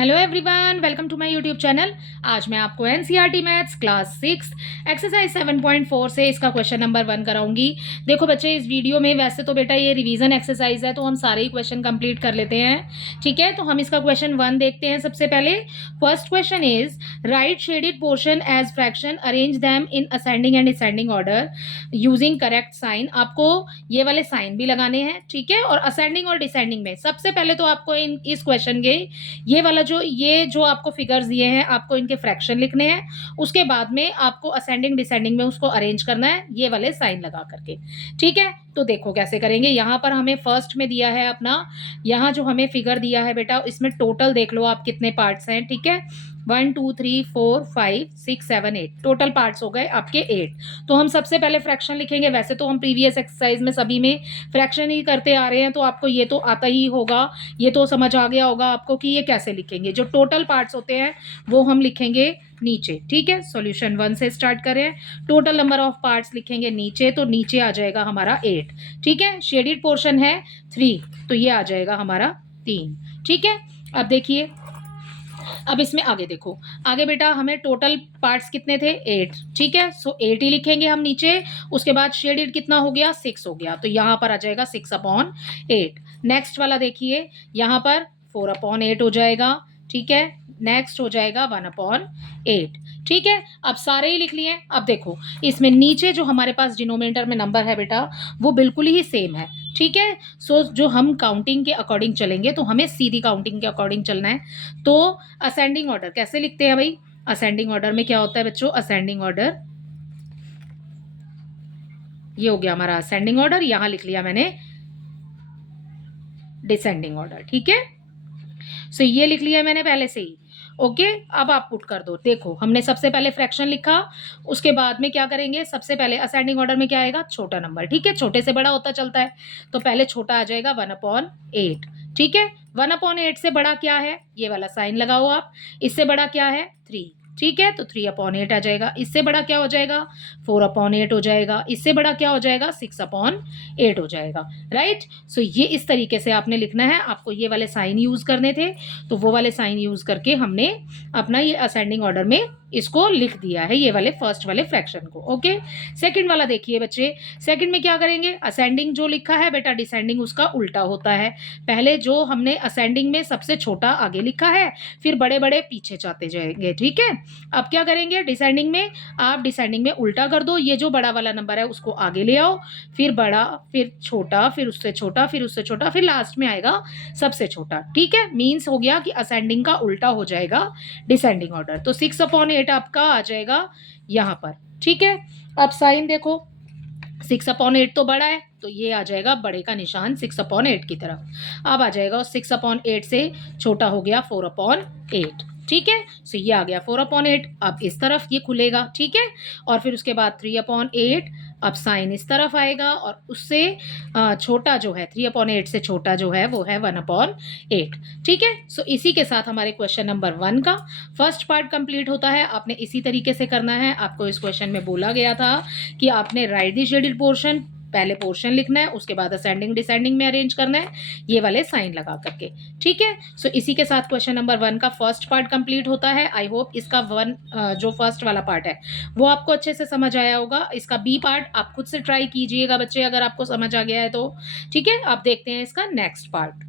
Hello everyone, welcome to my YouTube channel. आज मैं आपको एनसीईआरटी मैथ्स क्लास 6 एक्सरसाइज 7.4 से इसका क्वेश्चन नंबर 1 कराऊंगी। देखो बच्चे, इस वीडियो में वैसे तो बेटा ये रिवीजन एक्सरसाइज है, तो हम सारे ही क्वेश्चन कंप्लीट कर लेते हैं। ठीक है, तो हम इसका क्वेश्चन 1 देखते हैं। सबसे पहले first question is write shaded portion as fraction, arrange them in ascending and descending order using correct sign. आपको ये वाले साइन भी लगाने हैं, ठीक है। और असेंडिंग और डिसेंडिंग में सबसे पहले तो आपको इस क्वेश्चन के ये जो आपको फिगर्स दिए हैं, आपको इनके फ्रैक्शन लिखने हैं। उसके बाद में आपको असेंडिंग डिसेंडिंग में उसको अरेंज करना है, ये वाले साइन लगा करके। ठीक है, तो देखो कैसे करेंगे। यहाँ पर हमें फर्स्ट में दिया है अपना, यहाँ जो हमें फिगर दिया है बेटा, इसमें टोटल देख लो आप कितने पार्ट्स हैं। ठीक है, 1 2 3 4 5 6 7 8 टोटल पार्ट्स हो गए आपके 8। तो हम सबसे पहले फ्रैक्शन लिखेंगे। वैसे तो हम प्रीवियस एक्सरसाइज में सभी में फ्रैक्शन ही करते आ रहे हैं, तो आपको ये तो आता ही होगा, ये तो समझ आ गया होगा आपको कि ये कैसे लिखेंगे। जो टोटल पार्ट्स होते हैं वो हम लिखेंगे नीचे। ठीक है, सॉल्यूशन 1 से स्टार्ट करें। टोटल नंबर ऑफ पार्ट्स लिखेंगे नीचे, तो नीचे आ जाएगा हमारा 8। ठीक है, शेडेड पोर्शन है 3, तो ये आ जाएगा हमारा 3। ठीक है, अब देखिए, अब इसमें आगे देखो। आगे बेटा हमें टोटल पार्ट्स कितने थे? 8। ठीक है, सो 8 ही लिखेंगे हम नीचे। उसके बाद शेडेड कितना हो गया? 6 हो गया, तो यहाँ पर आ जाएगा 6/8। नेक्स्ट वाला देखिए, यहाँ पर 4/8 हो जाएगा। ठीक है, नेक्स्ट हो जाएगा 1/8। ठीक है, अब सारे ही लिख लिए। अब देखो, इसमें नीचे जो हमारे पास डिनोमिनेटर में नंबर है बेटा, वो बिल्कुल ही सेम है। ठीक है, सो जो हम काउंटिंग के अकॉर्डिंग चलेंगे, तो हमें सीधी काउंटिंग के अकॉर्डिंग चलना है। तो असेंडिंग ऑर्डर कैसे लिखते हैं भाई? असेंडिंग ऑर्डर में क्या होता है बच्चों? असेंडिंग ऑर्डर, ये हो गया हमारा असेंडिंग ऑर्डर। यहां लिख लिया मैंने डिसेंडिंग ऑर्डर। ठीक है, सो ये लिख लिया मैंने पहले से ही। ओके, अब आप पुट कर दो। देखो, हमने सबसे पहले फ्रैक्शन लिखा, उसके बाद में क्या करेंगे? सबसे पहले असेंडिंग ऑर्डर में क्या आएगा? छोटा नंबर। ठीक है, छोटे से बड़ा होता चलता है, तो पहले छोटा आ जाएगा 1/8। ठीक है, 1/8 से बड़ा क्या है? ये वाला साइन लगाओ आप। इससे बड़ा क्या है? 3। ठीक है, तो 3/8 आ जाएगा। इससे बड़ा क्या हो जाएगा? 4/8 हो जाएगा। इससे बड़ा क्या हो जाएगा? 6/8 हो जाएगा। राइट, सो ये इस तरीके से आपने लिखना है। आपको ये वाले साइन यूज करने थे, तो वो वाले साइन यूज करके हमने अपना ये असेंडिंग ऑर्डर में इसको लिख दिया है, ये वाले फर्स्ट वाले फ्रैक्शन को। ओके, सेकंड वाला देखिए बच्चे। सेकंड में क्या करेंगे? असेंडिंग जो लिखा है बेटा, डिसेंडिंग उसका उल्टा होता है। पहले जो हमने असेंडिंग में सबसे छोटा आगे लिखा है, फिर बड़े बड़े पीछे जाते जाएंगे। ठीक है, अब क्या करेंगे? डिसेंडिंग में आप डिसेंडिंग में उल्टा कर दो। ये जो बड़ा वाला नंबर है उसको आगे ले आओ, फिर बड़ा, फिर छोटा, फिर उससे छोटा, फिर उससे छोटा, फिर लास्ट में आएगा सबसे छोटा। ठीक है, मीन्स हो गया कि असेंडिंग का उल्टा हो जाएगा डिसेंडिंग ऑर्डर। तो 6/8 आपका आ जाएगा यहाँ पर। ठीक है, अब साइन देखो, 6/8 तो बड़ा है, तो ये आ जाएगा बड़े का निशान 6/8 की तरफ। अब आ जाएगा, और 6/8 से छोटा हो गया 4/8। ठीक है, सो ये आ गया 4/8। अब इस तरफ ये खुलेगा। ठीक है, और फिर उसके बाद 3/8। अब साइन इस तरफ आएगा, और उससे छोटा जो है, 3/8 से छोटा जो है वो है 1/8। ठीक है, सो इसी के साथ हमारे क्वेश्चन नंबर 1 का फर्स्ट पार्ट कंप्लीट होता है। आपने इसी तरीके से करना है। आपको इस क्वेश्चन में बोला गया था कि आपने राइट दी शेडेड पोर्शन, पहले पोर्शन लिखना है, उसके बाद असेंडिंग डिसेंडिंग में अरेंज करना है, ये वाले साइन लगा करके। ठीक है, सो इसी के साथ क्वेश्चन नंबर 1 का फर्स्ट पार्ट कंप्लीट होता है। आई होप इसका जो फर्स्ट वाला पार्ट है वो आपको अच्छे से समझ आया होगा। इसका बी पार्ट आप खुद से ट्राई कीजिएगा बच्चे, अगर आपको समझ आ गया है तो। ठीक है, आप देखते हैं इसका नेक्स्ट पार्ट।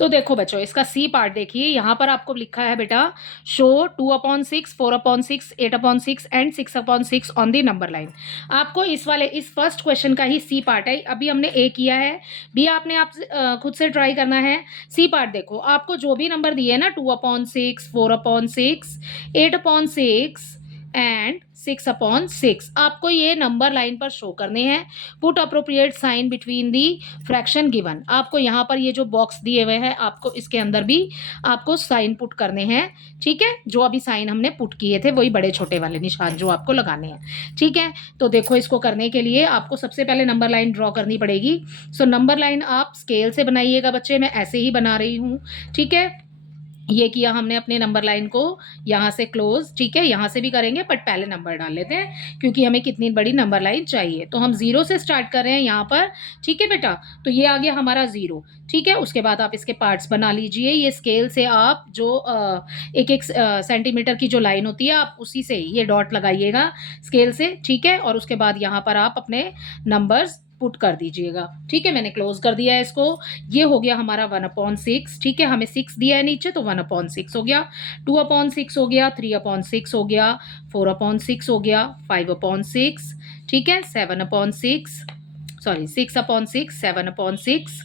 तो देखो बच्चों, इसका सी पार्ट देखिए। यहाँ पर आपको लिखा है बेटा, show 2/6, 4/6, 8/6 and 6/6 on the number line. आपको इस फर्स्ट क्वेश्चन का ही सी पार्ट है। अभी हमने ए किया है, बी आपने खुद से ट्राई करना है। सी पार्ट देखो, आपको जो भी नंबर दिए ना, 2/6, 4/6, 8/6 एंड 6/6, आपको ये नंबर लाइन पर शो करने हैं। Put appropriate sign between the fraction given. आपको यहाँ पर ये जो बॉक्स दिए हुए हैं, आपको इसके अंदर भी आपको साइन पुट करने हैं। ठीक है, जो अभी साइन हमने पुट किए थे वही बड़े छोटे वाले निशान जो आपको लगाने हैं। ठीक है, तो देखो, इसको करने के लिए आपको सबसे पहले नंबर लाइन ड्रॉ करनी पड़ेगी। सो नंबर लाइन आप स्केल से बनाइएगा बच्चे, मैं ऐसे ही बना रही हूँ। ठीक है, ये किया हमने अपने नंबर लाइन को यहाँ से क्लोज, ठीक है, यहाँ से भी करेंगे बट पहले नंबर डाल लेते हैं क्योंकि हमें कितनी बड़ी नंबर लाइन चाहिए। तो हम 0 से स्टार्ट कर रहे हैं यहाँ पर, ठीक है बेटा। तो ये आ गया हमारा 0, ठीक है। उसके बाद आप इसके पार्ट्स बना लीजिए। ये स्केल से आप जो एक एक सेंटीमीटर की जो लाइन होती है आप उसी से ये डॉट लगाइएगा स्केल से, ठीक है। और उसके बाद यहाँ पर आप अपने नंबर्स पुट कर दीजिएगा, ठीक है। मैंने क्लोज कर दिया है इसको। ये हो गया हमारा 1/6, ठीक है। हमें 6 दिया है नीचे तो 1/6 हो गया, 2/6 हो गया, 3/6 हो गया, 4/6 हो गया, 5/6, ठीक है, 7/6, सॉरी 6/6, 7/6,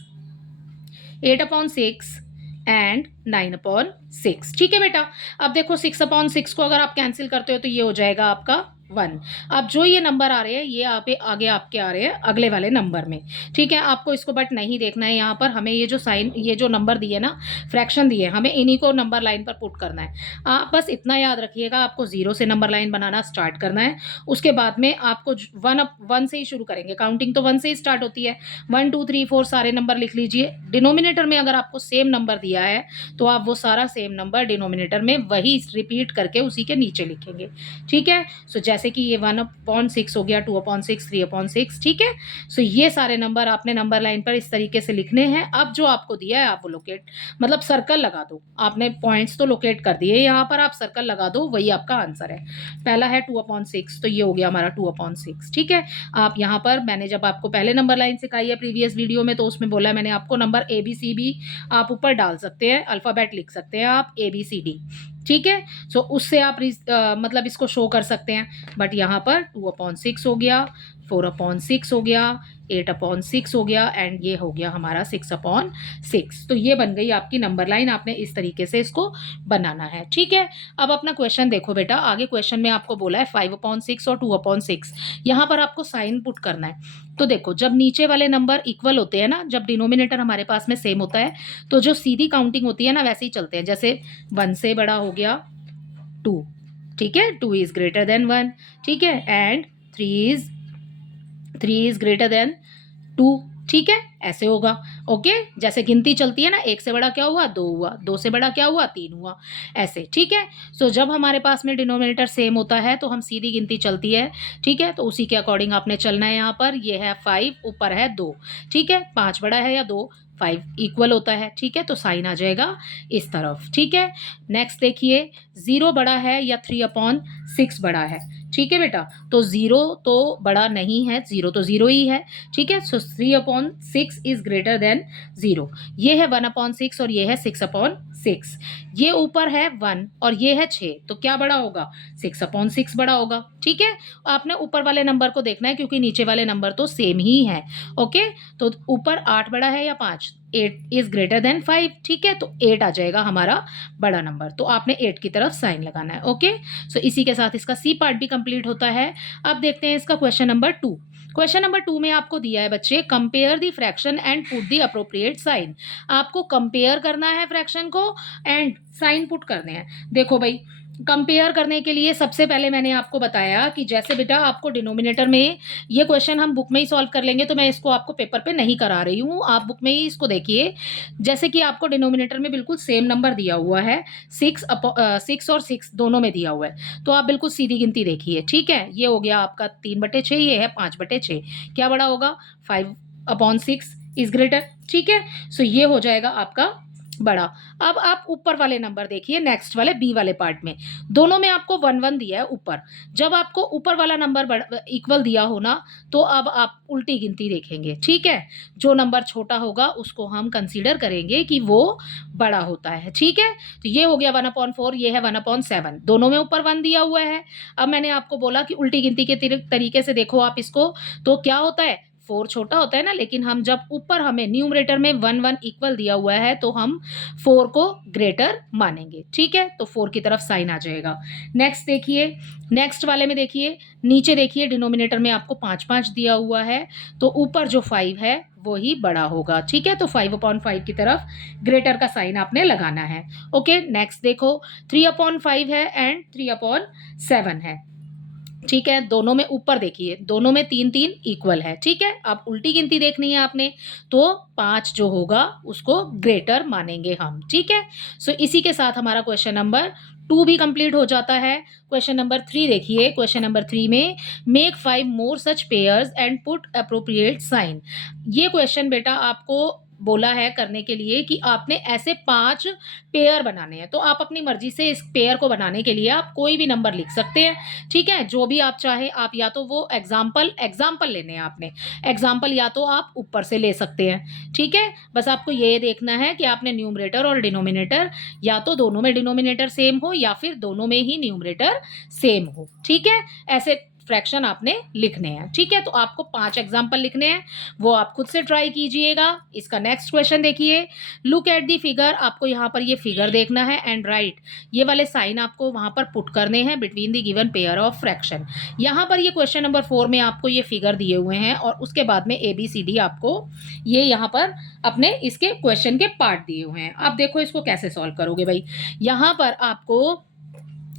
8/6 एंड 9/6, ठीक है बेटा। अब देखो 6/6 को अगर आप कैंसिल करते हो तो ये हो जाएगा आपका 1। अब जो ये नंबर आ रहे हैं ये आगे आपके आ रहे हैं अगले वाले नंबर में, ठीक है। आपको इसको बट नहीं देखना है, यहाँ पर हमें ये जो साइन, ये जो नंबर दिए ना, फ्रैक्शन दिए, हमें इन्हीं को नंबर लाइन पर पुट करना है। आप बस इतना याद रखिएगा, आपको 0 से नंबर लाइन बनाना स्टार्ट करना है। उसके बाद में आपको 1 से ही शुरू करेंगे, काउंटिंग तो 1 से ही स्टार्ट होती है। 1 2 3 4 सारे नंबर लिख लीजिए। डिनोमिनेटर में अगर आपको सेम नंबर दिया है तो आप वो सारा सेम नंबर डिनोमिनेटर में वही रिपीट करके उसी के नीचे लिखेंगे, ठीक है। सो जैसे कि ये 1/6 हो गया, 2/6, 3/6, ठीक है। सो ये सारे नंबर आपने नंबर लाइन पर इस तरीके से लिखने हैं। अब जो आपको दिया है आप वो लोकेट, मतलब सर्कल लगा दो। आपने पॉइंट्स तो लोकेट कर दिए, यहाँ पर आप सर्कल लगा दो, वही आपका आंसर है। पहला है 2/6, तो ये हो गया हमारा 2/6, ठीक है। आप यहाँ पर, मैंने जब आपको पहले नंबर लाइन सिखाई है प्रीवियस वीडियो में तो उसमें बोला है मैंने आपको नंबर ABC भी आप ऊपर डाल सकते हैं, अल्फ़ाबेट लिख सकते हैं आप ABCD, ठीक है। सो उससे आप मतलब इसको शो कर सकते हैं। बट यहाँ पर 2/6 हो गया, 4/6 हो गया, 8/6 हो गया एंड ये हो गया हमारा 6/6। तो ये बन गई आपकी नंबर लाइन। आपने इस तरीके से इसको बनाना है, ठीक है। अब अपना क्वेश्चन देखो बेटा, आगे क्वेश्चन में आपको बोला है 5/6 और 2/6, यहाँ पर आपको साइन पुट करना है। तो देखो जब नीचे वाले नंबर इक्वल होते हैं ना, जब डिनोमिनेटर हमारे पास में सेम होता है तो जो सीधी काउंटिंग होती है ना वैसे ही चलते हैं। जैसे 1 से बड़ा हो गया 2, ठीक है, 2 इज ग्रेटर देन 1, ठीक है, एंड 3 इज ग्रेटर देन 2, ठीक है, ऐसे होगा। ओके, जैसे गिनती चलती है ना, 1 से बड़ा क्या हुआ 2 हुआ, 2 से बड़ा क्या हुआ 3 हुआ, ऐसे, ठीक है। सो जब हमारे पास में डिनोमिनेटर सेम होता है तो हम सीधी गिनती चलती है, ठीक है। तो उसी के अकॉर्डिंग आपने चलना है। यहाँ पर ये है 5, ऊपर है 2, ठीक है। 5 बड़ा है या 2, 5 इक्वल होता है, ठीक है। तो साइन आ जाएगा इस तरफ, ठीक है। नेक्स्ट देखिए, 0 बड़ा है या 3/6 बड़ा है, ठीक है बेटा। तो 0 तो बड़ा नहीं है, 0 तो 0 ही है, ठीक है। सो 3/6 इज ग्रेटर देन 0। ये है 1/6 और ये है 6/6। ये ऊपर है 1 और ये है 6, तो क्या बड़ा होगा 6/6 बड़ा होगा, ठीक है। आपने ऊपर वाले नंबर को देखना है क्योंकि नीचे वाले नंबर तो सेम ही है। ओके, तो ऊपर 8 बड़ा है या 5, 8 इज ग्रेटर देन 5, ठीक है। तो 8 आ जाएगा हमारा बड़ा नंबर, तो आपने 8 की तरफ साइन लगाना है। ओके, सो इसी के साथ इसका सी पार्ट भी कंप्लीट होता है। अब देखते हैं इसका क्वेश्चन नंबर 2। क्वेश्चन नंबर 2 में आपको दिया है बच्चे, compare the fraction and put the appropriate sign. आपको कंपेयर करना है फ्रैक्शन को एंड साइन पुट करने हैं। देखो भाई, कंपेयर करने के लिए सबसे पहले मैंने आपको बताया कि जैसे बेटा आपको डिनोमिनेटर में, ये क्वेश्चन हम बुक में ही सॉल्व कर लेंगे तो मैं इसको आपको पेपर पे नहीं करा रही हूँ, आप बुक में ही इसको देखिए। जैसे कि आपको डिनोमिनेटर में बिल्कुल सेम नंबर दिया हुआ है, 6 और 6 दोनों में दिया हुआ है, तो आप बिल्कुल सीधी गिनती देखिए, ठीक है। ये हो गया आपका 3/6, ये है 5/6, क्या बड़ा होगा 5/6 इज ग्रेटर, ठीक है। सो ये हो जाएगा आपका बड़ा। अब आप ऊपर वाले नंबर देखिए, नेक्स्ट वाले बी वाले पार्ट में, दोनों में आपको 1 1 दिया है ऊपर। जब आपको ऊपर वाला नंबर इक्वल दिया हो ना, तो अब आप उल्टी गिनती देखेंगे, ठीक है। जो नंबर छोटा होगा उसको हम कंसीडर करेंगे कि वो बड़ा होता है, ठीक है। तो ये हो गया 1/4, ये है 1/7, दोनों में ऊपर 1 दिया हुआ है। अब मैंने आपको बोला कि उल्टी गिनती के तरीके से देखो आप इसको, तो क्या होता है 4 छोटा होता है ना, लेकिन हम जब ऊपर हमें न्यूमरेटर में 1 1 इक्वल दिया हुआ है तो हम 4 को ग्रेटर मानेंगे, ठीक है। तो 4 की तरफ साइन आ जाएगा। नेक्स्ट देखिए, नेक्स्ट वाले में देखिए, नीचे देखिए डिनोमिनेटर में आपको 5 5 दिया हुआ है, तो ऊपर जो 5 है वो ही बड़ा होगा, ठीक है। तो 5/5 की तरफ ग्रेटर का साइन आपने लगाना है। ओके, नेक्स्ट देखो, 3/5 है एंड 3/7 है। ठीक है, दोनों में ऊपर देखिए, दोनों में 3-3 इक्वल है, ठीक है? अब उल्टी गिनती देखनी है आपने, तो 5 जो होगा उसको ग्रेटर मानेंगे हम, ठीक है? सो इसी के साथ हमारा क्वेश्चन नंबर 2 भी कंप्लीट हो जाता है। क्वेश्चन नंबर 3 देखिए, क्वेश्चन नंबर 3 में make 5 more such pairs and put appropriate sign. ये क्वेश्चन बेटा आपको बोला है करने के लिए कि आपने ऐसे 5 पेयर बनाने हैं, तो आप अपनी मर्ज़ी से इस पेयर को बनाने के लिए आप कोई भी नंबर लिख सकते हैं। ठीक है, जो भी आप चाहे, आप या तो वो एग्जाम्पल लेने हैं आपने, एग्जाम्पल या तो आप ऊपर से ले सकते हैं। ठीक है, बस आपको ये देखना है कि आपने न्यूमरेटर और डिनोमिनेटर या तो दोनों में डिनोमिनेटर सेम हो या फिर दोनों में ही न्यूमरेटर सेम हो। ठीक है, ऐसे फ्रैक्शन आपने लिखने हैं। ठीक है, तो आपको 5 एग्जाम्पल लिखने हैं, वो आप खुद से ट्राई कीजिएगा। इसका नेक्स्ट क्वेश्चन देखिए, लुक एट दी फिगर। आपको यहाँ पर ये फिगर देखना है एंड राइट, ये वाले साइन आपको वहां पर पुट करने हैं between the given pair of fraction. यहाँ पर ये क्वेश्चन नंबर 4 में आपको ये फिगर दिए हुए हैं और उसके बाद में ABCD आपको ये यहाँ पर अपने इसके क्वेश्चन के पार्ट दिए हुए हैं। आप देखो इसको कैसे सॉल्व करोगे भाई। यहाँ पर आपको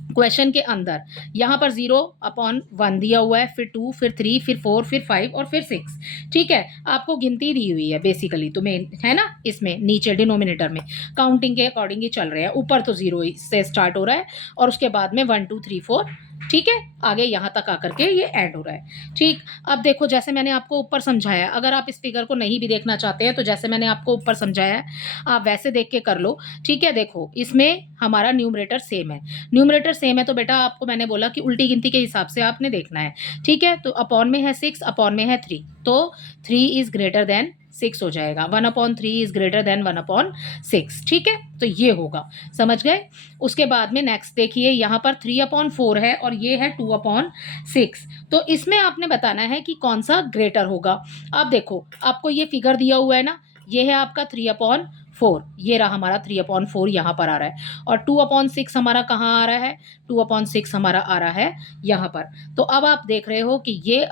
क्वेश्चन के अंदर यहाँ पर 0/1 दिया हुआ है, फिर 2, फिर 3, फिर 4, फिर 5 और फिर 6। ठीक है, आपको गिनती दी हुई है बेसिकली, तो मेन है ना, इसमें नीचे डिनोमिनेटर में काउंटिंग के अकॉर्डिंग ही चल रहे हैं। ऊपर तो 0 से स्टार्ट हो रहा है और उसके बाद में 1 2 3 4, ठीक है, आगे यहाँ तक आकर के ये एंड हो रहा है। ठीक, अब देखो जैसे मैंने आपको ऊपर समझाया, अगर आप इस फिगर को नहीं भी देखना चाहते हैं तो जैसे मैंने आपको ऊपर समझाया है आप वैसे देख के कर लो। ठीक है, देखो इसमें हमारा न्यूमरेटर सेम है, न्यूमरेटर सेम है तो बेटा आपको मैंने बोला कि उल्टी गिनती के हिसाब से आपने देखना है। ठीक है, तो अपॉन में है 6, अपॉन में है 3, तो 3 इज ग्रेटर देन 6 हो जाएगा। 1/3 इज ग्रेटर देन 1/6। ठीक है, तो ये होगा, समझ गए। उसके बाद में नेक्स्ट देखिए, यहाँ पर 3/4 है और ये है 2/6। तो इसमें आपने बताना है कि कौन सा ग्रेटर होगा। अब देखो आपको ये फिगर दिया हुआ है ना, ये है आपका 3/4, ये रहा हमारा 3/4 यहाँ पर आ रहा है, और 2/6 हमारा कहाँ आ रहा है, 2/6 हमारा आ रहा है यहाँ पर। तो अब आप देख रहे हो कि ये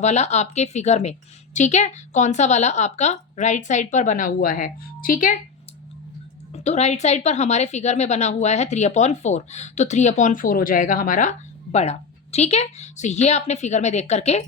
वाला आपके फिगर में, ठीक है, कौन सा वाला आपका राइट साइड पर बना हुआ है। ठीक है, तो राइट साइड पर हमारे फिगर में बना हुआ है 3/4, तो 3/4 हो जाएगा हमारा बड़ा। ठीक है, सो ये आपने फिगर में देख करके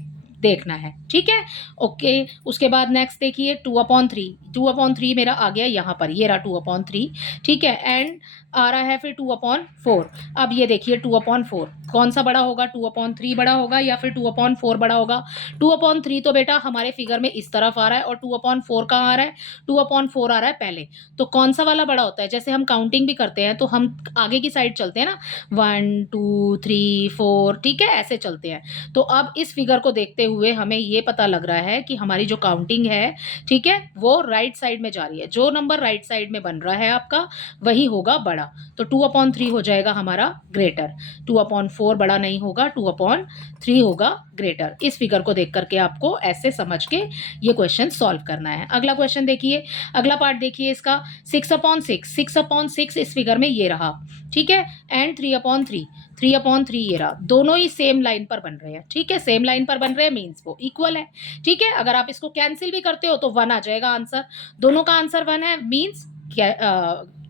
देखना है। ठीक है, ओके। उसके बाद नेक्स्ट देखिए 2/3, 2/3 मेरा आ गया यहाँ पर, ये रहा 2/3। ठीक है, एंड आ रहा है फिर 2/4। अब ये देखिए 2/4 कौन सा बड़ा होगा, 2/3 बड़ा होगा या फिर 2/4 बड़ा होगा। 2/3 तो बेटा हमारे फिगर में इस तरफ आ रहा है और 2/4 कहाँ आ रहा है, 2/4 आ रहा है पहले। तो कौन सा वाला बड़ा होता है, जैसे हम काउंटिंग भी करते हैं तो हम आगे की साइड चलते हैं ना, 1 2 3 4, ठीक है, ऐसे चलते हैं। तो अब इस फिगर को देखते हुए हमें ये पता लग रहा है कि हमारी जो काउंटिंग है, ठीक है, वो राइट साइड में जा रही है। जो नंबर राइट साइड में बन रहा है आपका वही होगा बड़ा। तो 2/3 हो जाएगा हमारा ग्रेटर, 2/4 बड़ा नहीं होगा, 2/3 होगा ग्रेटर। इस फिगर को देख करके आपको ऐसे समझ के ये क्वेश्चन सॉल्व करना है। अगला क्वेश्चन देखिए, अगला पार्ट देखिए इसका, 6/6, 6/6 इस फिगर में ये रहा। ठीक है, एंड 3/3, 3/3 ये रहा। दोनों ही सेम लाइन पर बन रहे हैं। ठीक है, सेम लाइन पर बन रहे हैं मीन्स वो इक्वल है। ठीक है, अगर आप इसको कैंसिल भी करते हो तो 1 आ जाएगा आंसर, दोनों का आंसर 1 है मीन्स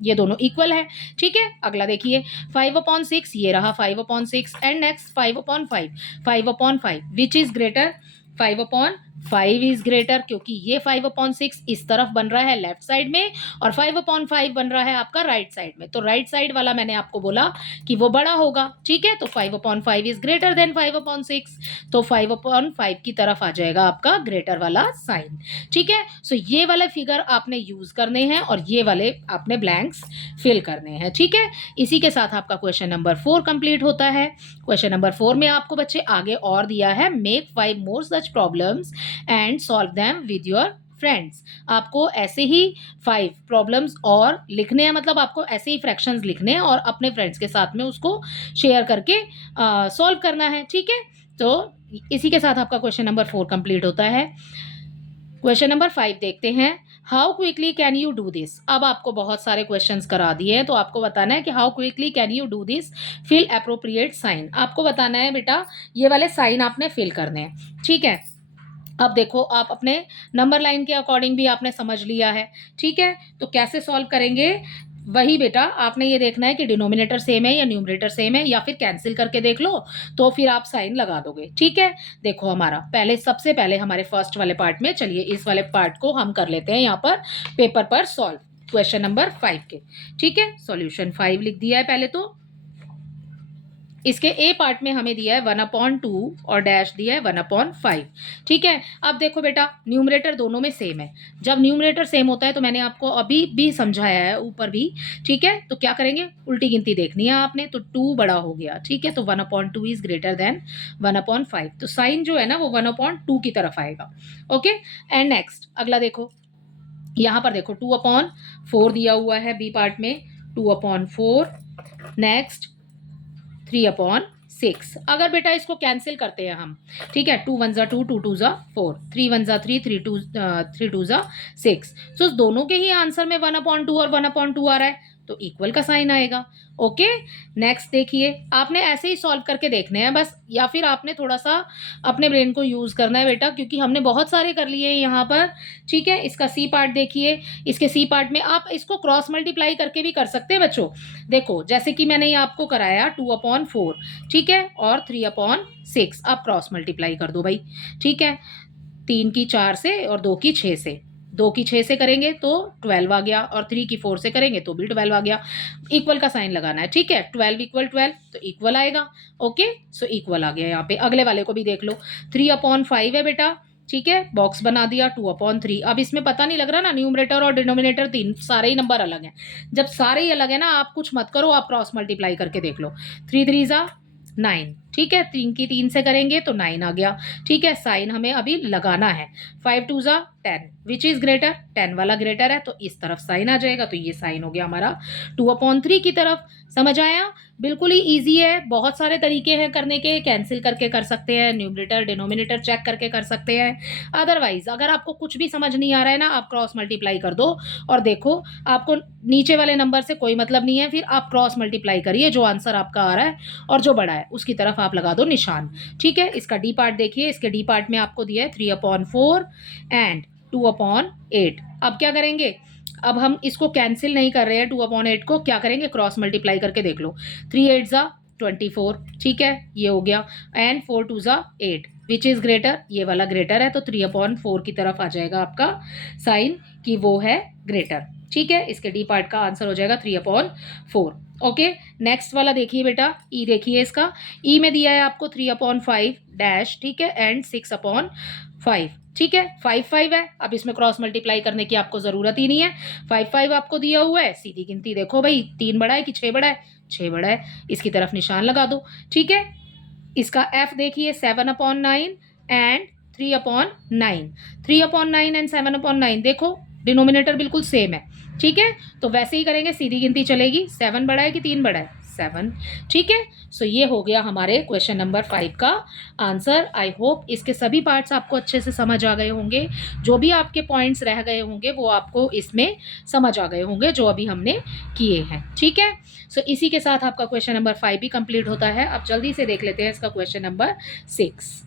ये दोनों इक्वल है। ठीक है, अगला देखिए 5/6, ये रहा 5/6 and next 5/5, 5/5 which is greater, 5/5 is greater, क्योंकि ये 5/6 इस तरफ बन रहा है लेफ्ट साइड में और 5/5 बन रहा है आपका राइट साइड में। तो राइट साइड वाला मैंने आपको बोला कि वो बड़ा होगा। ठीक है, तो 5/5 इज ग्रेटर देन 5/6, तो 5/5 की तरफ आ जाएगा आपका ग्रेटर वाला साइन। ठीक है, सो ये वाले फिगर आपने यूज करने हैं और ये वाले आपने ब्लैंक्स फिल करने हैं। ठीक है, इसी के साथ आपका क्वेश्चन नंबर 4 कंप्लीट होता है। क्वेश्चन नंबर 4 में आपको बच्चे आगे और दिया है, make 5 more such problems and solve them with your friends. आपको ऐसे ही 5 प्रॉब्लम्स और लिखने हैं, मतलब आपको ऐसे ही फ्रैक्शंस लिखने हैं और अपने फ्रेंड्स के साथ में उसको शेयर करके सॉल्व करना है। ठीक है, तो इसी के साथ आपका क्वेश्चन नंबर 4 कंप्लीट होता है। क्वेश्चन नंबर 5 देखते हैं, how quickly can you do this. अब आपको बहुत सारे क्वेश्चंस करा दिए हैं तो आपको बताना है कि how quickly can you do this, fill appropriate sign. आपको बताना है बेटा ये वाले साइन आपने फिल करने हैं। ठीक है, अब देखो आप अपने नंबर लाइन के अकॉर्डिंग भी आपने समझ लिया है। ठीक है, तो कैसे सॉल्व करेंगे, वही बेटा, आपने ये देखना है कि डिनोमिनेटर सेम है या न्यूमरेटर सेम है, या फिर कैंसिल करके देख लो, तो फिर आप साइन लगा दोगे। ठीक है, देखो हमारा पहले, सबसे पहले हमारे फर्स्ट वाले पार्ट में, चलिए इस वाले पार्ट को हम कर लेते हैं यहाँ पर पेपर पर सॉल्व, क्वेश्चन नंबर 5 के। ठीक है, सॉल्यूशन 5 लिख दिया है पहले तो। इसके ए पार्ट में हमें दिया है 1/2 और डैश दिया है 1/5। ठीक है, अब देखो बेटा, न्यूमरेटर दोनों में सेम है। जब न्यूमरेटर सेम होता है तो मैंने आपको अभी भी समझाया है ऊपर भी। ठीक है, तो क्या करेंगे, उल्टी गिनती देखनी है आपने, तो 2 बड़ा हो गया। ठीक है, तो 1/2 इज ग्रेटर देन 1/5, तो साइन जो है ना वो 1/2 की तरफ आएगा। ओके, एंड नेक्स्ट अगला देखो, यहाँ पर देखो 2/4 दिया हुआ है बी पार्ट में, 2/4। नेक्स्ट 3/6। अगर बेटा इसको कैंसिल करते हैं हम, ठीक है, 2 1 2, 2 2 4, 3 1 3, 3 2 6, तो दोनों के ही आंसर में 1/2 और 1/2 आ रहा है, तो इक्वल का साइन आएगा। ओके, नेक्स्ट देखिए, आपने ऐसे ही सॉल्व करके देखने हैं बस, या फिर आपने थोड़ा सा अपने ब्रेन को यूज करना है बेटा, क्योंकि हमने बहुत सारे कर लिए यहाँ पर। ठीक है, इसका सी पार्ट देखिए, इसके सी पार्ट में आप इसको क्रॉस मल्टीप्लाई करके भी कर सकते हैं बच्चों। देखो जैसे कि मैंने ये आपको कराया 2/4, ठीक है, और 3/6, आप क्रॉस मल्टीप्लाई कर दो भाई। ठीक है, 3 की 4 से और 2 की 6 से, 2 की 6 से करेंगे तो 12 आ गया, और 3 की 4 से करेंगे तो भी 12 आ गया। इक्वल का साइन लगाना है। ठीक है, 12 इक्वल 12, तो इक्वल आएगा। ओके, सो इक्वल आ गया यहाँ पे। अगले वाले को भी देख लो, 3/5 है बेटा। ठीक है, बॉक्स बना दिया, 2/3। अब इसमें पता नहीं लग रहा ना, न्यूमरेटर और डिनोमिनेटर तीन सारे ही नंबर अलग हैं। जब सारे ही अलग है ना, आप कुछ मत करो, आप क्रॉस मल्टीप्लाई करके देख लो। 3 3 जा 9। ठीक है, 3 की 3 से करेंगे तो 9 आ गया। ठीक है, साइन हमें अभी लगाना है। 5 2 जा 10, विच इज ग्रेटर, 10 वाला ग्रेटर है, तो इस तरफ साइन आ जाएगा, तो ये साइन हो गया हमारा 2/3 की तरफ। समझ आया? बिल्कुल ही ईजी है, बहुत सारे तरीके हैं करने के, कैंसिल करके कर सकते हैं, न्यूमरेटर डिनोमिनेटर चेक करके कर सकते हैं। अदरवाइज अगर आपको कुछ भी समझ नहीं आ रहा है ना, आप क्रॉस मल्टीप्लाई कर दो, और देखो आपको नीचे वाले नंबर से कोई मतलब नहीं है, फिर आप क्रॉस मल्टीप्लाई करिए, जो आंसर आपका आ रहा है और जो बड़ा है उसकी तरफ आप लगा दो निशान। ठीक है, इसका डी पार्ट देखिए, इसके डी पार्ट में आपको दिया है 3/4 एंड 2/8। अब क्या करेंगे, अब हम इसको कैंसिल नहीं कर रहे हैं, 2/8 को क्या करेंगे, क्रॉस मल्टीप्लाई करके देख लो। 3 8 जा 24। ठीक है, ये हो गया, एंड 4 2 जा 8, विच इज ग्रेटर, ये वाला ग्रेटर है, तो 3/4 की तरफ आ जाएगा आपका साइन कि वो है ग्रेटर। ठीक है, इसके डी पार्ट का आंसर हो जाएगा 3/4। ओके, नेक्स्ट वाला देखिए बेटा, ई देखिए, इसका ई में दिया है आपको 3/5 डैश, ठीक है, एंड 6/5। ठीक है, 5 5 है, अब इसमें क्रॉस मल्टीप्लाई करने की आपको जरूरत ही नहीं है। 5 5 आपको दिया हुआ है, सीधी गिनती देखो भाई, 3 बड़ा है कि 6 बड़ा है, 6 बड़ा है, इसकी तरफ निशान लगा दो। ठीक है, इसका एफ देखिए 7/9 एंड 3/9, 3/9 एंड 7/9, देखो डिनोमिनेटर बिल्कुल सेम है। ठीक है, तो वैसे ही करेंगे, सीधी गिनती चलेगी। 7 बड़ा है कि 3 बड़ा है, 7। ठीक है, सो ये हो गया हमारे क्वेश्चन नंबर 5 का आंसर। आई होप इसके सभी पार्ट्स आपको अच्छे से समझ आ गए होंगे, जो भी आपके पॉइंट्स रह गए होंगे वो आपको इसमें समझ आ गए होंगे, जो अभी हमने किए हैं। ठीक है, सो इसी के साथ आपका क्वेश्चन नंबर 5 भी कंप्लीट होता है। अब जल्दी से देख लेते हैं इसका क्वेश्चन नंबर 6।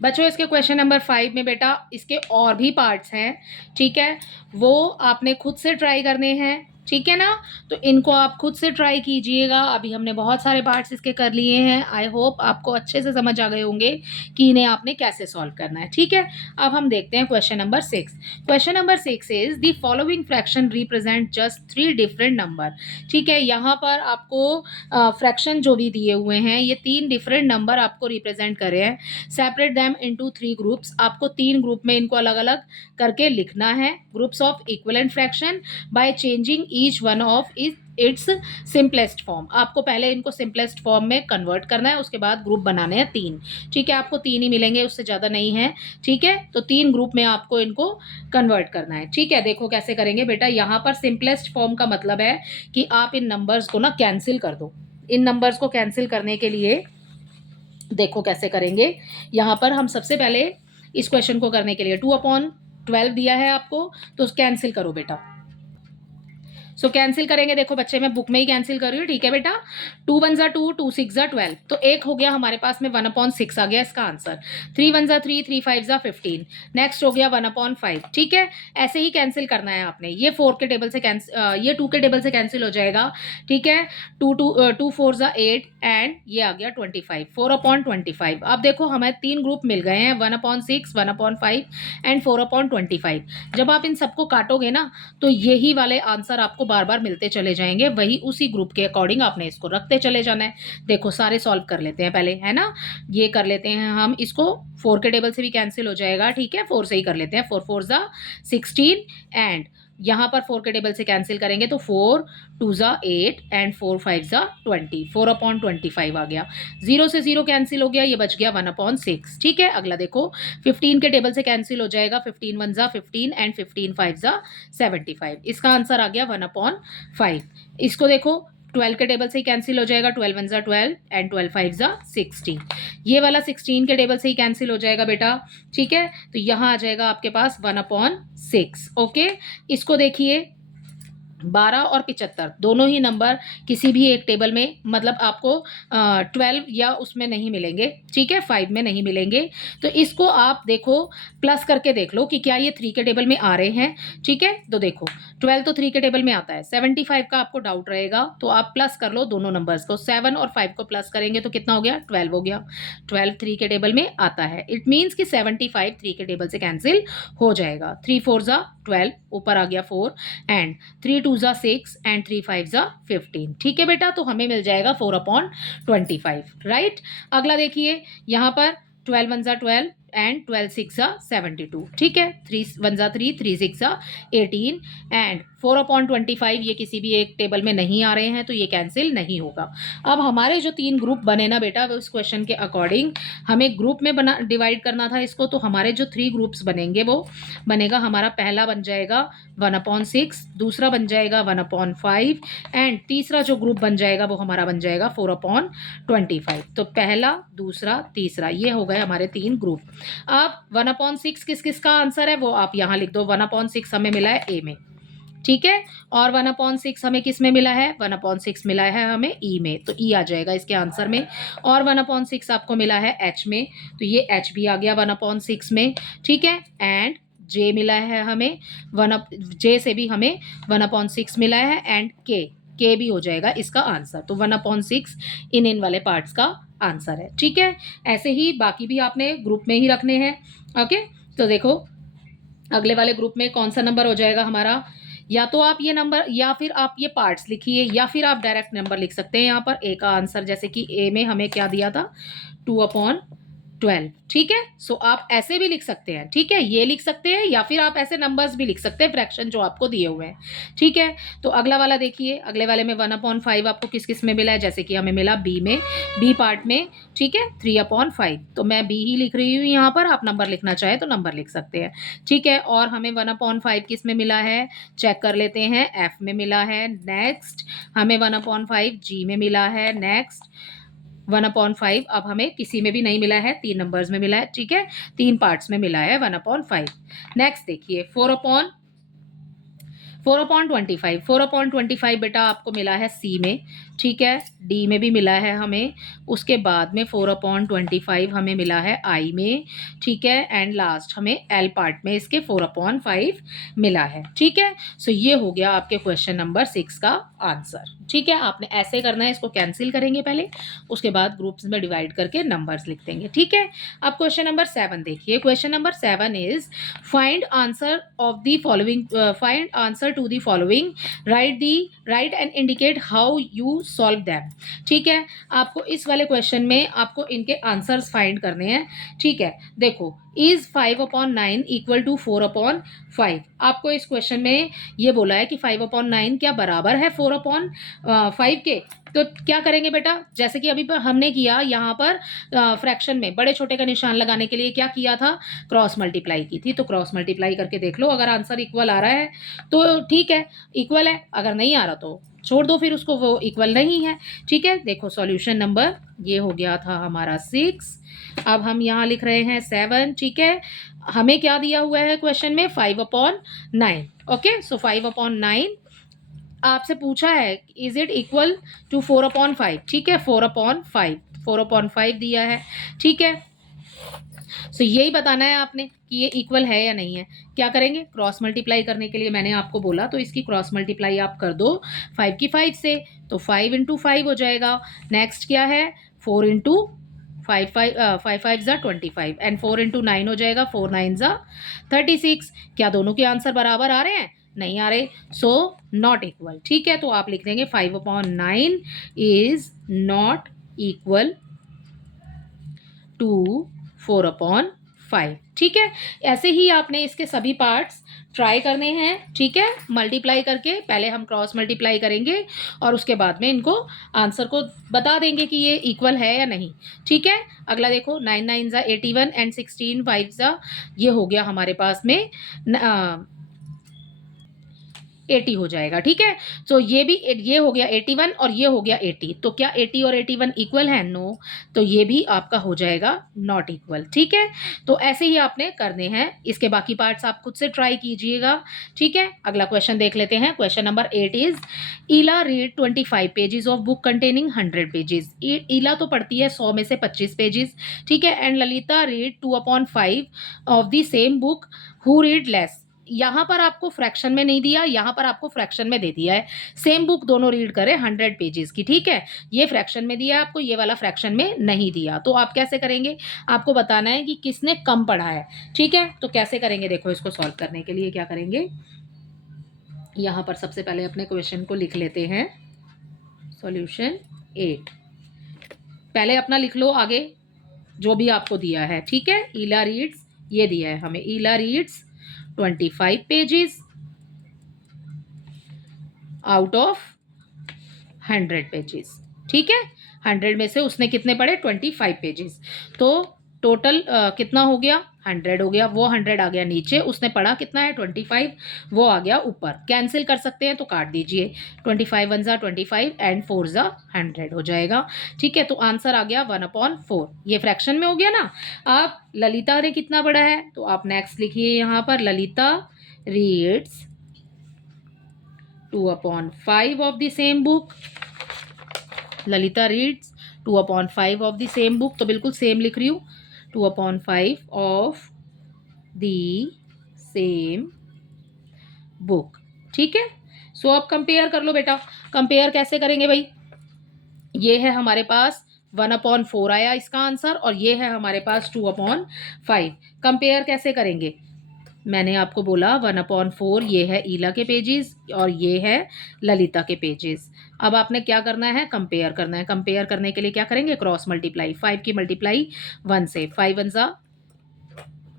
बच्चों, इसके क्वेश्चन नंबर 5 में बेटा इसके और भी पार्ट्स हैं। ठीक है, वो आपने खुद से ट्राई करने हैं। ठीक है ना, तो इनको आप खुद से ट्राई कीजिएगा। अभी हमने बहुत सारे पार्ट्स इसके कर लिए हैं। आई होप आपको अच्छे से समझ आ गए होंगे कि इन्हें आपने कैसे सॉल्व करना है। ठीक है, अब हम देखते हैं question number 6। Question number 6 is the following fraction represent just 3 different number. ठीक है, यहाँ पर आपको फ्रैक्शन जो भी दिए हुए हैं, ये 3 डिफरेंट नंबर आपको रिप्रेजेंट करे हैं। सेपरेट दैम इनटू 3 ग्रुप्स, आपको 3 ग्रुप में इनको अलग अलग करके लिखना है। Groups of equivalent fraction by changing each one of its simplest form, आपको पहले इनको सिंपलेस्ट फॉर्म में कन्वर्ट करना है, उसके बाद ग्रुप बनाने हैं 3। ठीक है, आपको 3 ही मिलेंगे, उससे ज़्यादा नहीं है। ठीक है, तो 3 ग्रुप में आपको इनको कन्वर्ट करना है। ठीक है, देखो कैसे करेंगे बेटा, यहाँ पर सिंपलेस्ट फॉर्म का मतलब है कि आप इन नंबर्स को ना कैंसिल कर दो। इन नंबर्स को कैंसिल करने के लिए देखो कैसे करेंगे। यहाँ पर हम सबसे पहले इस क्वेश्चन को करने के लिए 2/12 दिया है आपको, तो कैंसिल करो बेटा। सो कैंसिल करेंगे, देखो बच्चे मैं बुक में ही कैंसिल कर रही हूँ, ठीक है बेटा। 2 1 जा 2, 2 6 जा 12, तो एक हो गया हमारे पास में 1/6 आ गया इसका आंसर। 3 1 जा 3, 3 5 जा 15, नेक्स्ट हो गया 1/5, ठीक है। ऐसे ही कैंसिल करना है आपने, ये 4 के टेबल से ये 2 के टेबल से कैंसिल हो जाएगा, ठीक है। 2 4 जा 8 एंड ये आ गया 25, 4/25। अब देखो हमें 3 ग्रुप मिल गए हैं, 1/6, 1/5 एंड 4/25। जब आप इन सबको काटोगे ना तो यही वाले आंसर आपको बार बार मिलते चले जाएंगे, वही उसी ग्रुप के अकॉर्डिंग आपने इसको रखते चले जाना है। देखो सारे सॉल्व कर लेते हैं पहले, है ना। ये कर लेते हैं हम इसको, 4 के टेबल से भी कैंसिल हो जाएगा, ठीक है। 4 से ही कर लेते हैं, 4 4 जा 16 एंड यहाँ पर 4 के टेबल से कैंसिल करेंगे तो 4 2 जा 8 एंड 4 5 जा 20, 4/25 आ गया। 0 से 0 कैंसिल हो गया, ये बच गया 1/6, ठीक है। अगला देखो 15 के टेबल से कैंसिल हो जाएगा, 15 1 जा 15 एंड 15 5 जा 75, इसका आंसर आ गया 1/5। इसको देखो 12 के टेबल से ही कैंसिल हो जाएगा, 12 1 जा 12 एंड 12 5 जा 16, ये वाला 16 के टेबल से ही कैंसिल हो जाएगा बेटा, ठीक है। तो यहाँ आ जाएगा आपके पास 1/6, ओके। इसको देखिए 12 और 75 दोनों ही नंबर किसी भी एक टेबल में, मतलब आपको 12 या उसमें नहीं मिलेंगे, ठीक है, 5 में नहीं मिलेंगे। तो इसको आप देखो प्लस करके देख लो कि क्या ये 3 के टेबल में आ रहे हैं, ठीक है। तो देखो 12 तो 3 के टेबल में आता है, 75 का आपको डाउट रहेगा तो आप प्लस कर लो दोनों नंबर्स को, 7 और 5 को प्लस करेंगे तो कितना हो गया, 12 हो गया। 12 3 के टेबल में आता है, इट मीन्स कि 75 3 के टेबल से कैंसिल हो जाएगा। 3 4 जा 12, ऊपर आ गया 4 एंड 3 2 जा 6 एंड 3 5 जा 15, ठीक है बेटा। तो हमें मिल जाएगा 4/25, राइट। अगला देखिए यहाँ पर 12 1 जा 12 एंड 12 6 जा 72, ठीक है। 3 1 जा 3, 3 6 जा 18 एंड 4/25 ये किसी भी एक टेबल में नहीं आ रहे हैं तो ये कैंसिल नहीं होगा। अब हमारे जो 3 ग्रुप बने ना बेटा, वो इस क्वेश्चन के अकॉर्डिंग हमें ग्रुप में बना डिवाइड करना था इसको, तो हमारे जो 3 ग्रुप्स बनेंगे वो बनेगा, हमारा पहला बन जाएगा 1/6, दूसरा बन जाएगा 1/5 एंड तीसरा जो ग्रुप बन जाएगा वो हमारा बन जाएगा 4/25। तो पहला, दूसरा, तीसरा, ये हो गए हमारे 3 ग्रुप। अब 1/6 किस किस का आंसर है वो आप यहाँ लिख दो, 1/6 हमें मिला है ए में, ठीक है। और 1/6 हमें किस में मिला है, 1/6 मिला है हमें ई में, तो ई आ जाएगा इसके आंसर में। और 1/6 आपको मिला है एच में, तो ये एच भी आ गया 1/6 में, ठीक है। एंड जे मिला है हमें, जे से भी हमें 1/6 मिला है एंड के भी हो जाएगा इसका आंसर। तो 1/6 इन वाले पार्ट्स का आंसर है, ठीक है। ऐसे ही बाकी भी आपने ग्रुप में ही रखने हैं, ओके। तो देखो अगले वाले ग्रुप में कौन सा नंबर हो जाएगा हमारा, या तो आप ये नंबर या फिर आप ये पार्ट्स लिखिए या फिर आप डायरेक्ट नंबर लिख सकते हैं यहाँ पर ए का आंसर, जैसे कि ए में हमें क्या दिया था 2/12, ठीक है। सो आप ऐसे भी लिख सकते हैं, ठीक है, ये लिख सकते हैं या फिर आप ऐसे नंबर्स भी लिख सकते हैं फ्रैक्शन जो आपको दिए हुए हैं, ठीक है। तो अगला वाला देखिए, अगले वाले में 1/5 आपको किस किस में मिला है, जैसे कि हमें मिला बी में, बी पार्ट में, ठीक है, 3/5, तो मैं बी ही लिख रही हूँ यहाँ पर, आप नंबर लिखना चाहे तो नंबर लिख सकते हैं, ठीक है। और हमें 1/5 किस में मिला है, चेक कर लेते हैं, एफ में मिला है। नेक्स्ट हमें 1/5 जी में मिला है। नेक्स्ट 1/5 अब हमें किसी में भी नहीं मिला है, 3 नंबर्स में मिला है, ठीक है, 3 पार्ट्स में मिला है 1/5। नेक्स्ट देखिए 4/25, 4/25 बेटा आपको मिला है सी में, ठीक है, डी में भी मिला है हमें, उसके बाद में 4/25 हमें मिला है आई में, ठीक है, एंड लास्ट हमें एल पार्ट में इसके 4/5 मिला है, ठीक है। सो ये हो गया आपके क्वेश्चन नंबर 6 का आंसर, ठीक है। आपने ऐसे करना है, इसको कैंसिल करेंगे पहले, उसके बाद ग्रुप्स में डिवाइड करके नंबर्स लिख देंगे, ठीक है। अब क्वेश्चन नंबर 7 देखिए, question number 7 is find answer of the following, find answer to the following, write and indicate how you solve them, ठीक है। आपको इस वाले क्वेश्चन में आपको इनके आंसर्स फाइंड करने हैं, ठीक है। देखो इज 5/9 इक्वल टू 4/5, आपको इस क्वेश्चन में ये बोला है कि 5/9 क्या बराबर है 4/5 के। तो क्या करेंगे बेटा, जैसे कि अभी पर हमने किया यहाँ पर फ्रैक्शन में बड़े छोटे का निशान लगाने के लिए क्या किया था, क्रॉस मल्टीप्लाई की थी। तो क्रॉस मल्टीप्लाई करके देख लो, अगर आंसर इक्वल आ रहा है तो ठीक है, इक्वल है, अगर नहीं आ रहा तो छोड़ दो, फिर उसको, वो इक्वल नहीं है, ठीक है। देखो सॉल्यूशन नंबर ये हो गया था हमारा 6, अब हम यहाँ लिख रहे हैं 7, ठीक है। हमें क्या दिया हुआ है क्वेश्चन में 5/9, ओके। सो 5/9 आपसे पूछा है इज इट इक्वल टू 4/5, ठीक है, 4/5, 4/5 दिया है, ठीक है। सो यही बताना है आपने कि ये इक्वल है या नहीं है। क्या करेंगे, क्रॉस मल्टीप्लाई करने के लिए मैंने आपको बोला, तो इसकी क्रॉस मल्टीप्लाई आप कर दो 5 की 5 से, तो 5 इंटू 5 हो जाएगा। नेक्स्ट क्या है, 4 इंटू 5 5 ज़ा 25 एंड 4 इंटू 9 हो जाएगा, 4 9 ज़ा 36। क्या दोनों के आंसर बराबर आ रहे हैं, नहीं आ रहे, सो नॉट इक्वल, ठीक है। तो आप लिख देंगे 5/9 इज नॉट इक्वल टू 4/5, ठीक है। ऐसे ही आपने इसके सभी पार्ट्स ट्राई करने हैं, ठीक है, मल्टीप्लाई करके। पहले हम क्रॉस मल्टीप्लाई करेंगे और उसके बाद में इनको आंसर को बता देंगे कि ये इक्वल है या नहीं, ठीक है। अगला देखो, 9 9 ज़ा 81 एंड 16 5 ज़ा, ये हो गया हमारे पास में 80 हो जाएगा, ठीक है। तो ये हो गया 81 और ये हो गया 80। तो क्या 80 और 81 इक्वल है, नो। तो ये भी आपका हो जाएगा नॉट इक्वल, ठीक है। तो ऐसे ही आपने करने हैं, इसके बाकी पार्ट्स आप खुद से ट्राई कीजिएगा, ठीक है। अगला क्वेश्चन देख लेते हैं। Question number 8 is Ila read 25 pages of book containing 100 pages. Ila तो पढ़ती है 100 में से 25 पेजेस, ठीक है, and Lalita read 2/5 of the same book, who read less. यहाँ पर आपको फ्रैक्शन में नहीं दिया, यहाँ पर आपको फ्रैक्शन में दे दिया है। सेम बुक दोनों रीड करें 100 पेजेस की, ठीक है। ये फ्रैक्शन में दिया है आपको, ये वाला फ्रैक्शन में नहीं दिया। तो आप कैसे करेंगे, आपको बताना है कि किसने कम पढ़ा है, ठीक है। तो कैसे करेंगे, देखो इसको सॉल्व करने के लिए क्या करेंगे, यहाँ पर सबसे पहले अपने क्वेश्चन को लिख लेते हैं। सॉल्यूशन 8 पहले अपना लिख लो आगे जो भी आपको दिया है, ठीक है। ईला रीड्स, ये दिया है हमें, Ila reads 25 pages out of 100 pages, ठीक है। 100 में से उसने कितने पढ़े, 25 पेजेस। तो टोटल कितना हो गया, 100 हो गया। वो 100 आ गया नीचे, उसने पढ़ा कितना है 25, वो आ गया ऊपर। कैंसिल कर सकते हैं तो काट दीजिए, 25 1 ज़ा 25 एंड 4 ज़ा 100 हो जाएगा, ठीक है। तो आंसर आ गया 1/4। ये फ्रैक्शन में हो गया ना। आप ललिता ने कितना पढ़ा है, तो आप नेक्स्ट लिखिए यहाँ पर, Lalita reads 2/5 of the same book. Lalita reads 2/5 of the same book, तो बिल्कुल सेम लिख रही हूँ, 2/5 ऑफ द सेम बुक, ठीक है। सो अब कंपेयर कर लो बेटा। कंपेयर कैसे करेंगे भाई, ये है हमारे पास 1/4 आया इसका आंसर, और ये है हमारे पास 2/5। कंपेयर कैसे करेंगे, मैंने आपको बोला 1/4 ये है ईला के पेजेस और ये है ललिता के पेजेस। अब आपने क्या करना है, कंपेयर करना है। कंपेयर करने के लिए क्या करेंगे, क्रॉस मल्टीप्लाई। 5 की मल्टीप्लाई 1 से, 5 1 ज़ा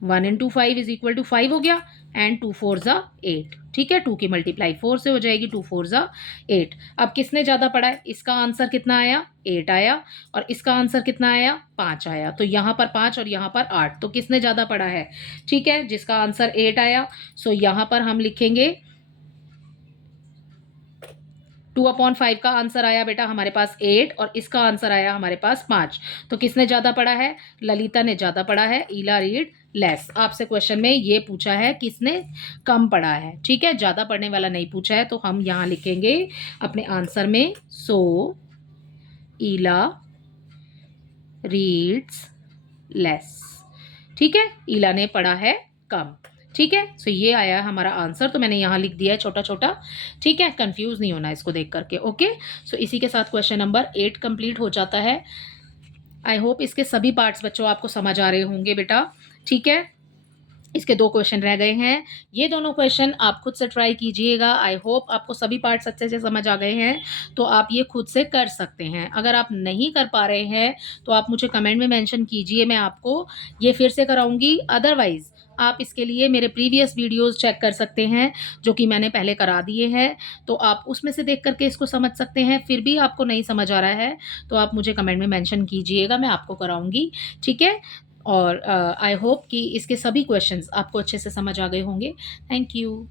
1 इंटू 5 इज इक्वल टू 5 हो गया, एंड 2 4 ज़ा 8, ठीक है। 2 की मल्टीप्लाई 4 से हो जाएगी, 2 4 ज़ा 8। अब किसने ज़्यादा पढ़ा है, इसका आंसर कितना आया, 8 आया, और इसका आंसर कितना आया, 5 आया। तो यहाँ पर 5 और यहाँ पर 8, तो किसने ज़्यादा पढ़ा है, ठीक है, जिसका आंसर 8 आया। सो यहाँ पर हम लिखेंगे 2/5 का आंसर आया बेटा हमारे पास 8, और इसका आंसर आया हमारे पास 5। तो किसने ज़्यादा पढ़ा है, ललिता ने ज़्यादा पढ़ा है, ईला रीड लेस। आपसे क्वेश्चन में ये पूछा है किसने कम पढ़ा है, ठीक है, ज़्यादा पढ़ने वाला नहीं पूछा है। तो हम यहाँ लिखेंगे अपने आंसर में, सो ईला रीड्स लेस, ठीक है, ईला ने पढ़ा है कम, ठीक है। सो ये आया हमारा आंसर, तो मैंने यहाँ लिख दिया है छोटा छोटा, ठीक है, कंफ्यूज नहीं होना इसको देख करके, ओके। सो इसी के साथ क्वेश्चन नंबर 8 कंप्लीट हो जाता है। आई होप इसके सभी पार्ट्स बच्चों आपको समझ आ रहे होंगे बेटा, ठीक है। इसके 2 क्वेश्चन रह गए हैं, ये दोनों क्वेश्चन आप खुद से ट्राई कीजिएगा। आई होप आपको सभी पार्ट्स अच्छे से समझ आ गए हैं, तो आप ये खुद से कर सकते हैं। अगर आप नहीं कर पा रहे हैं तो आप मुझे कमेंट में मेंशन कीजिए, मैं आपको ये फिर से कराऊंगी। अदरवाइज़ आप इसके लिए मेरे प्रीवियस वीडियोस चेक कर सकते हैं, जो कि मैंने पहले करा दिए हैं, तो आप उसमें से देख करके इसको समझ सकते हैं। फिर भी आपको नहीं समझ आ रहा है तो आप मुझे कमेंट में मेंशन कीजिएगा, मैं आपको कराऊंगी, ठीक है। और आई होप कि इसके सभी क्वेश्चंस आपको अच्छे से समझ आ गए होंगे। Thank you.